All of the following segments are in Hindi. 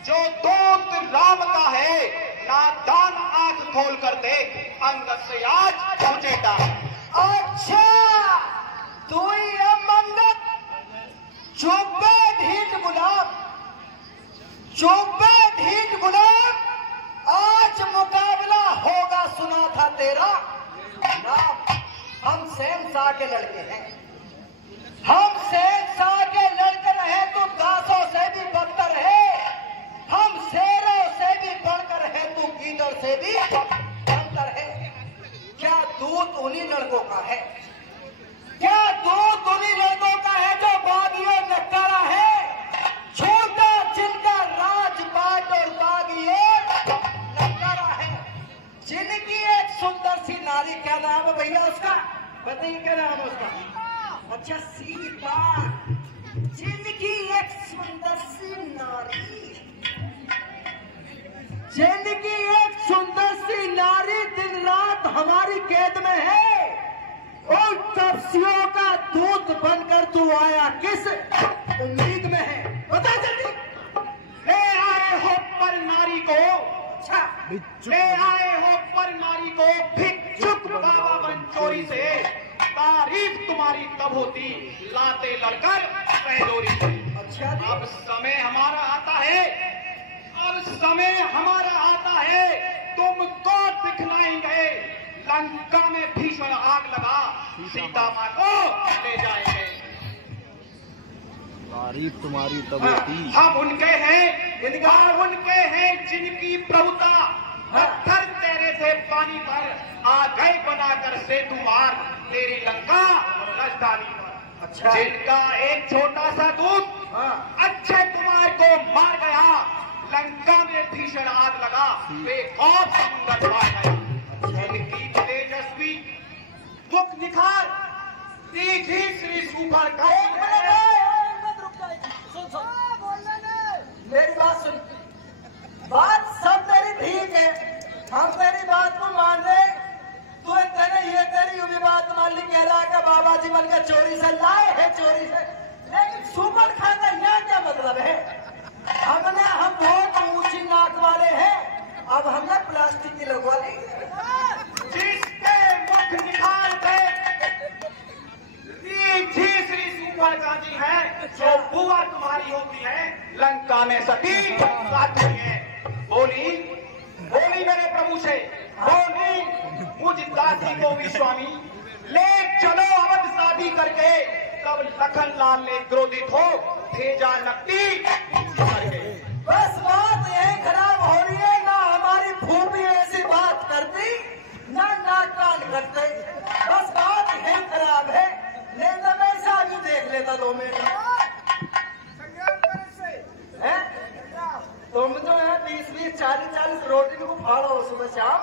जो दूत राम का है, नादान आंख खोल कर देख, अंगद से आज पहुंचे डाक। अच्छा तू ही अंगद, चुप्पे ढीठ गुलाम, चुप्पे ढीठ गुलाम, आज मुकाबला होगा सुना था तेरा नाम। हम शहंशाह के लड़के हैं, हम शहंशाह के लड़के रहे तो दासों से भी बदतर है, हम शेरों से भी बढ़कर है तू गीदड़ से भी बदतर है। क्या दूत उन्हीं लड़कों का है, क्या दूत उन्हीं लड़कों का है जो बागियों नकारा है, छोटा जिनका राजपाट और बागियों नकारा है, जिनकी एक सुंदर सी नारी, क्या नाम है भैया उसका, बताइए क्या नाम है उसका? अच्छा सीता, जिनकी एक सुंदर सी नारी, जिनकी एक सुंदर सी नारी दिन रात हमारी कैद में है, और तपस्वियों का दूत बनकर तू आया किस उम्मीद में है, बता जल्दी। ले आए हो पर नारी को, अच्छा ले आए हो पर नारी को भिक्षुक बाबा बन चोरी से, तारीफ तुम्हारी तब होती लाते लड़कर पैदोरी से। अच्छा अब समय हमारा आता है, अब समय हमारा आता है, तुमको दिखलाएंगे, लंका में भीषण आग लगा, सीता माँ को ले जाएंगे। तारीफ तुम्हारी तब होती। हम उनके हैं, हम उनके हैं जिनकी प्रभुता पत्थर तेरे से पानी पर आ गए बनाकर सेतु मार, तेरी लंका राजधानी पर। अच्छा जिनका एक छोटा सा दूत अक्षय कुमार को मार गया, लंका में भीषण आग लगा, वे और समुद्र पार गया। जिनकी तेजस्वी मुख निखार तीखी श्री सुभर का। मेरी बात सुन, बात सब तेरी ठीक है, हम तेरी बात को मान रहे, तू ये तेरी यूं भी बात मान ली, कह रहा है बाबा जी मन का चोरी से लाए है, चोरी से, लेकिन सुपर खाना यहाँ क्या मतलब है? हम बहुत ऊंची नाक वाले हैं, अब हमने प्लास्टिक की लगवा ली। जिसके मुख निखार थे श्री सुपर गांधी है, जो बुआ तुम्हारी होती है, लंका में सती साथी है। बोली बोली मेरे प्रभु से, बोली मुझ दासी को भी स्वामी ले चलो अवध शादी करके, तब लखन लाल ने क्रोधित हो भेजा नकदी करके। बस बात यही खराब हो रही है, ना हमारी फूफी ऐसी बात करती, ना नाक कान करते, बस बात यही खराब है, नहीं तो मैं ऐसा भी देख लेता 2 मिनट है? तुम जो है 20-20, 40-40 रोटी को फाड़ो सुबह शाम,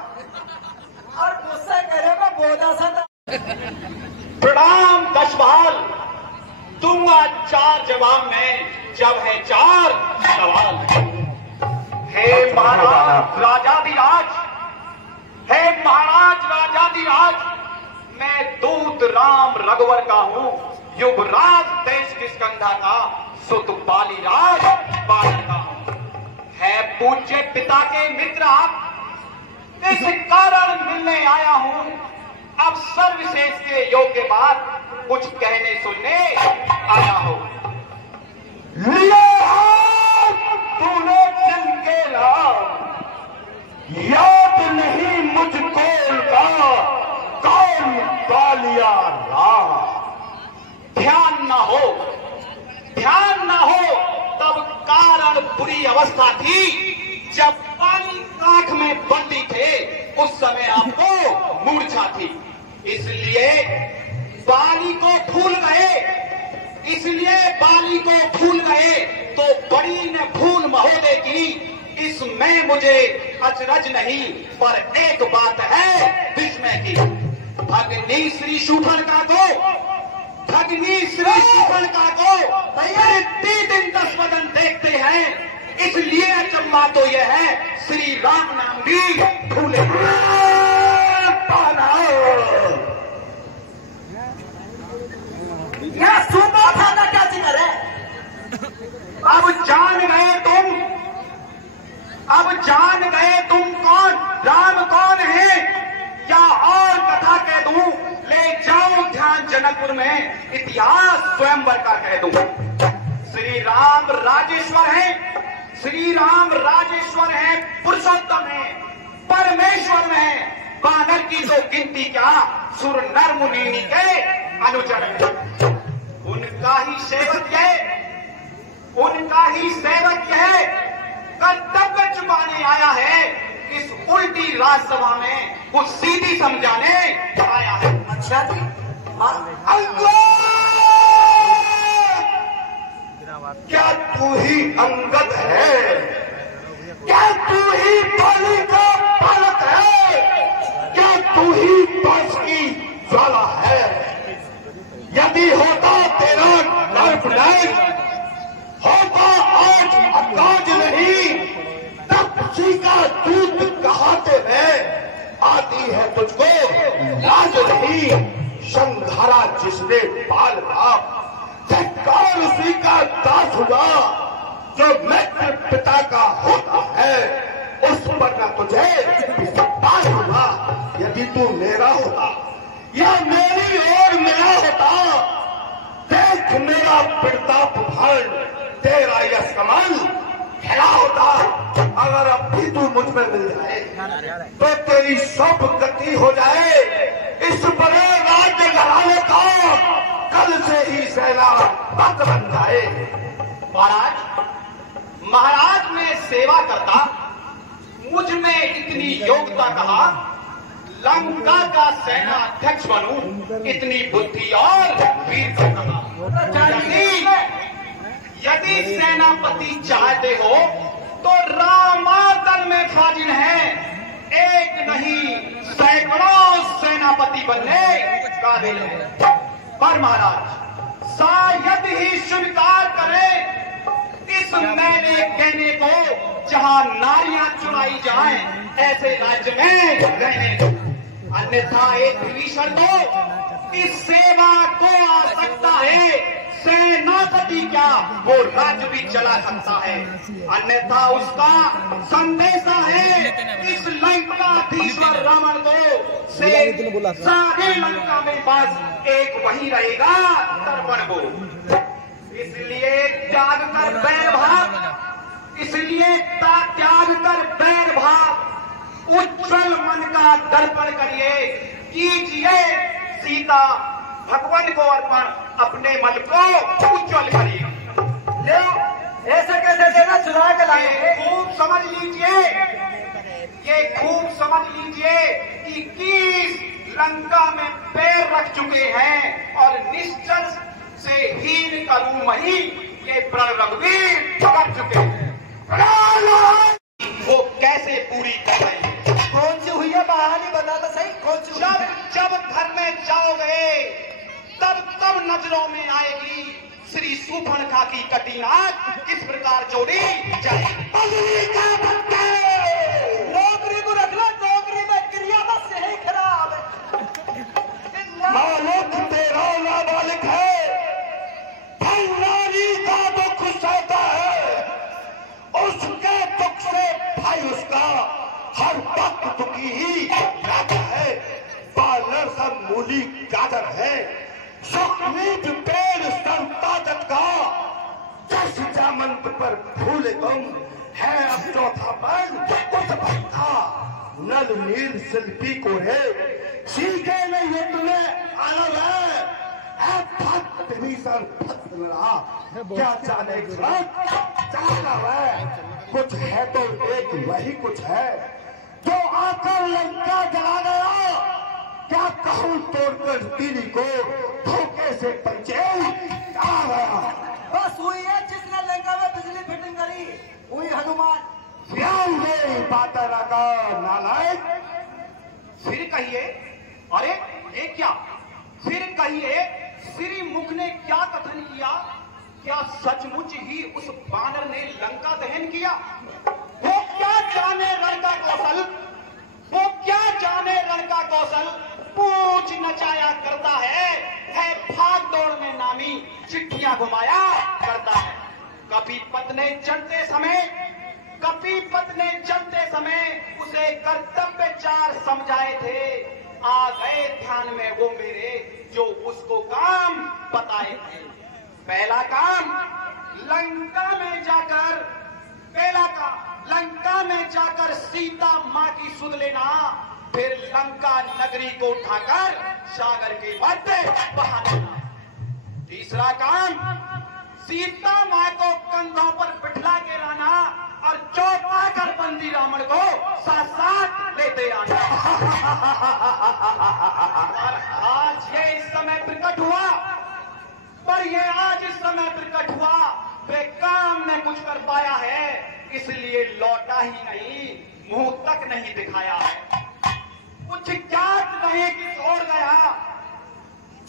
और गुस्सा करेगा बोधा सा। प्रणाम दशवाल, दूंगा 4 जवाब में, जब है 4 सवाल। हे महाराज राजाधिराज, हे महाराज राजाधिराज, मैं दूत राम रघुवर का हूँ, युवराज देश किष्किंधा का, सुत बालीराज बालर का हूँ। है पूज्य पिता के मित्र आप, इस कारण मिलने आया हूँ, अब सर्वश्रेष्ठ के योग्य बात कुछ कहने सुनने आया हो। तूने जिनके नाम याद नहीं मुझको का, कौन बालिया राम। ध्यान न हो तब कारण बुरी अवस्था थी, जब पानी आंख में बंदी थे, उस समय आपको मूर्छा थी, इसलिए बाली को भूल गए, इसलिए बाली को भूल गए, तो बड़ी ने भूल महोदय की, इसमें मुझे अचरज नहीं, पर एक बात है विस्मय की। भगनी श्री शूफलका को, भगनी श्री शूफलका को प्रतिदिन 10 बदन देखते हैं, इसलिए अचंबा तो यह है श्री राम नाम भी भूले। यह सुबह खाना क्या जिक्र है? अब जान गए तुम जनकपुर में इतिहास स्वयंवर का कह दूं। श्री राम राजेश्वर हैं, श्री राम राजेश्वर हैं, पुरुषोत्तम हैं, परमेश्वर हैं। बानर की तो गिनती क्या, सुर नर मुनि के अनुचर हैं। उनका ही सेवक है, उनका ही सेवक है, कर्तव्य चुकाने आया है। इस उल्टी राजसभा में कुछ सीधी समझाने आया है। अच्छा जी, क्या तू ही अंगद है? क्या तू ही बाली का बालक है? क्या तू ही पास की ज्वाला है? यदि होता तेरा गर्भनायक, होता आज अकाज नहीं, तब उसी का दूध कहाते में आती है तुझको लाज नहीं। संघारा जिसने पाल बाप, धिक्कार उसी का दास हुआ। जो मित्र पिता का होता है, उस पर न तुझे विश्वास हुआ। यदि तू मेरा होता या मेरी ओर मेरा होता, देख मेरा प्रताप भरण, तेरा यह कमल खिला होता। अगर अब भी तू मुझ में मिल जाए तो तेरी सब गति हो जाए। इस बड़े राज्य घराने का कल से ही सेना बंद बन जाए। महाराज, महाराज में सेवा करता, मुझ में इतनी योग्यता कहा, लंका का सेना अध्यक्ष बनूं, इतनी बुद्धि और वीरता कहा। यदि सेनापति चाहते हो तो रामादल में फाजिल है, एक नहीं सैकड़ों सेनापति बनने काबिल है। पर महाराज शायद ही स्वीकार करें इस मैंने कहने को, जहां नारियां चुराई जाएं ऐसे राज्य में रहने दो। अन्यथा एक विभीषण को इस सेवा को आ सकता है, सेनापति क्या वो राज्य भी चला सकता है। अन्यथा उसका संदेशा है इस लंकाधीश्वर रावण को, सारे लंका में बस एक वही रहेगा दर्पण को। इसलिए त्याग कर बैर भाव, इसलिए त्याग कर बैर भाव, उज्जवल मन का दर्पण करिए, कीजिए सीता भगवान को अर्पण, अपने मन को उज्जवल करिए। ऐसे कैसे देना चुरा के लाए? खूब समझ लीजिए, ये खूब समझ लीजिए कि किस लंका में पैर रख चुके हैं और निश्चल से हीन करूं मही ये प्रण रघुवीर कर चुके हैं। वो कैसे पूरी कर रहे हैं? कौन सी हुई है बहानी बता तो सही, कौन सी? जब घर में जाओगे तब नजरों में आएगी श्री सुपर्णखा की कटी नाक किस प्रकार जोड़ी जाएगी। नौकरी को रख लो, नौकरी में क्रिया बस यही खराब है। मालिक तेरा नाबालिग है, भाई नारी का दुख सहता है, उसके दुख से भाई उसका हर वक्त दुखी ही रहता है। बानर सब मूली गाजर है, सुखनीत पेड़ संताजत का, जस जामंत पर फूले तुम है अब चौथा बन उस भक्ता। नल नील शिल्पी को है, सीखे नहीं है तुम्हें आनंद है। भक्त भीषण भक्त रहा, क्या जाने जाना है। कुछ है तो एक वही कुछ है, जो आकर लंका जला गया। क्या कहूँ तोड़कर तीली को धोखे से पंचे आ गया। बस हुई है जिसने लंका में बिजली फिटिंग करी, हुई हनुमान। ध्यान दे बात लगा नालायक। फिर कहिए, अरे ये क्या? फिर कहिए, श्री मुख ने क्या कथन किया? क्या सचमुच ही उस बानर ने लंका दहन किया? वो क्या जाने रण का कौशल, वो क्या जाने रण का कौशल, पूछ नचाया करता है भाग दौड़ में नामी, चिट्ठियां घुमाया करता है। कपीपत ने चलते समय उसे कर्तव्य चार समझाए थे, आ गए ध्यान में वो मेरे जो उसको काम बताए थे। पहला काम लंका में जाकर, लंका में जाकर सीता माँ की सुध लेना, फिर लंका नगरी को उठाकर सागर के मध्य बहा देना। तीसरा काम सीता माँ को कंधों पर बिठला के लाना और चौथा कर बंदी रावण को साथ साथ लेते आना। और आज ये इस समय प्रकट हुआ, पर ये आज इस समय प्रकट हुआ, वे काम में कुछ कर पाया है, इसलिए लौटा ही नहीं, मुंह तक नहीं दिखाया है। कुछ ज्ञात नहीं कि और गया,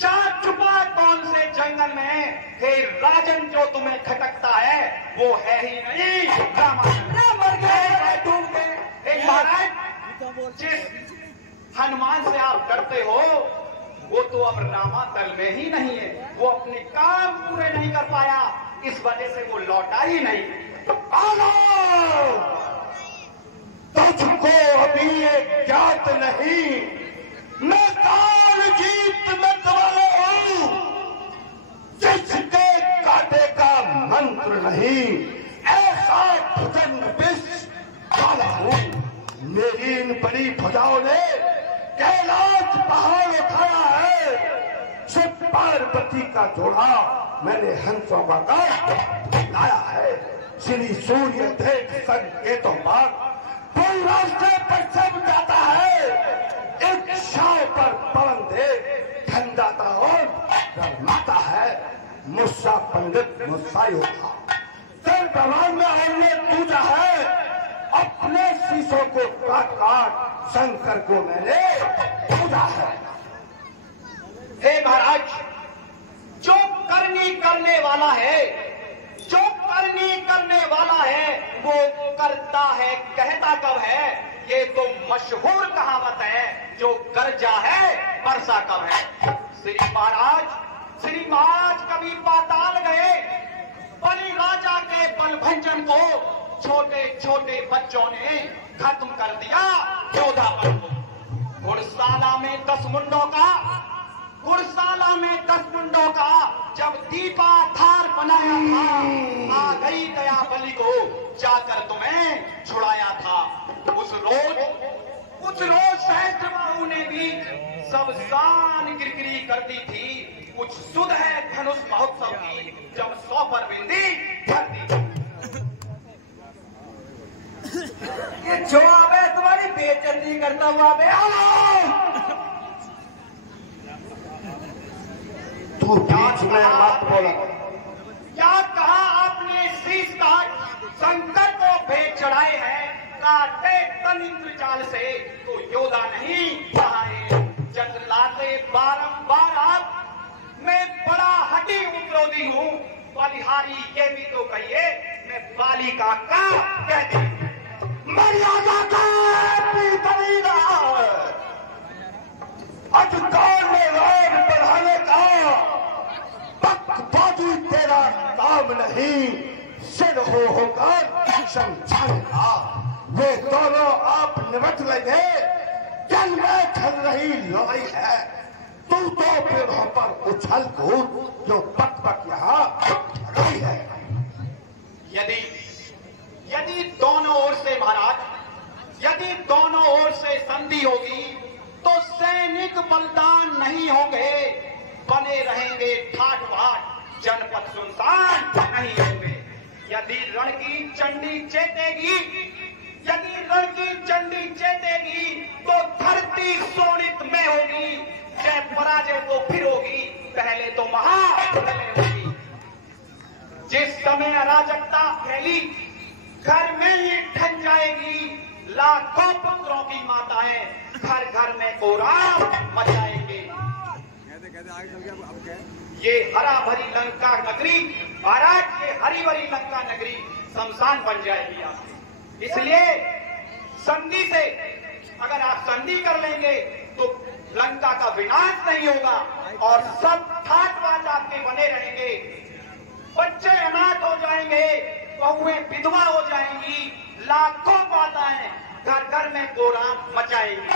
चार छुपा कौन से जंगल में, हे राजन जो तुम्हें खटकता है वो है ही नहीं मर गए डूब गए। महाराज जिस हनुमान से आप डरते हो वो तो अब रामातल में ही नहीं है, वो अपने काम पूरे नहीं कर पाया, इस वजह से वो लौटा ही नहीं। तुझको अभी ये ज्ञात नहीं, मैं काल जीत मत वाला हूं, जिसके काटे का मंत्र नहीं, ऐसा भुजंग विष वाला हूं। मेरी इन बड़ी भुजाओं ने कैलाश पहाड़ उठाया है, शिव पार्वती का जोड़ा मैंने हंसों का लाया है। श्री सूर्य देव संकेतों पर कोई रास्ते पर सब जाता है, एक शाव पर पवन दे ठंडाता और गरमाता है। मुस्सा पंडित मुस्साई होता, फिर भगवान में हमने पूजा है, अपने शीशों को काट काट शंकर को मैंने पूजा है। हे महाराज, जो करनी करने वाला है, जो करनी करने वाला है वो करता है, कहता कब है, ये तो मशहूर कहावत है, जो गरजा है बरसा कब है। श्री महाराज कभी पाताल गए, बलि राजा के बलभंजन को छोटे छोटे बच्चों ने खत्म कर दिया योधापन को। घुड़शाला में 10 मुंडों का जब दीपा थार बनाया था, आ गई दया बलि को जाकर तुम्हें छुड़ाया था। उस रोज सहस्त्रबाहु ने भी सब शान गिरगिरी कर दी थी। कुछ सुध है धनुष महोत्सव की, जब 100 पर बिंदी भर दी। ये जो आवे तुम्हारी बेइज्जती करता हुआ बे, तू बीच में मत बोला। क्या कहा आपने? शीश काट शंकर को भेंट चढ़ाए हैं, काटे तन इंद्रजाल से तो योदा नहीं कहाए। जटलाते बारंबार आप, मैं बड़ा हठी उपरोधी हूँ, बलिहारी ये भी तो कहिए, मैं बालिका का कहती हूँ। मर्यादा का अधिकार में रोग बढ़ाने का पक्षपाती तेरा काम नहीं, सिर होकर समझाने का। वे दोनों आप निमट लगे, जल में चल रही लड़ाई है, तू तो पेड़ों पर उछल कूद जो पक पक यहाँ लड़ाई है। यदि दोनों ओर से महाराज, यदि दोनों ओर से संधि होगी तो सैनिक बलिदान नहीं होंगे, बने रहेंगे ठाट बाट, जनपद सुनसान नहीं होंगे। यदि रण की चंडी चेतेगी तो धरती शोणित में होगी, जय पराजय तो फिर होगी, पहले तो महाप्रलय होगी। जिस समय अराजकता फैली, घर में ही ढक जाएगी, लाखों पुत्रों की माताएं घर घर में कोराम मचाएंगे। ये हरा भरी लंका नगरी, महाराज ये हरी भरी लंका नगरी शमशान बन जाएगी आपकी। इसलिए संधि से, अगर आप संधि कर लेंगे तो लंका का विनाश नहीं होगा और सब ठाट-बाट आपके बने रहेंगे। बच्चे अनाथ हो जाएंगे, बहुएं विधवा हो जाएंगी, लाखों माताएं घर घर में कोराम मचाएंगी।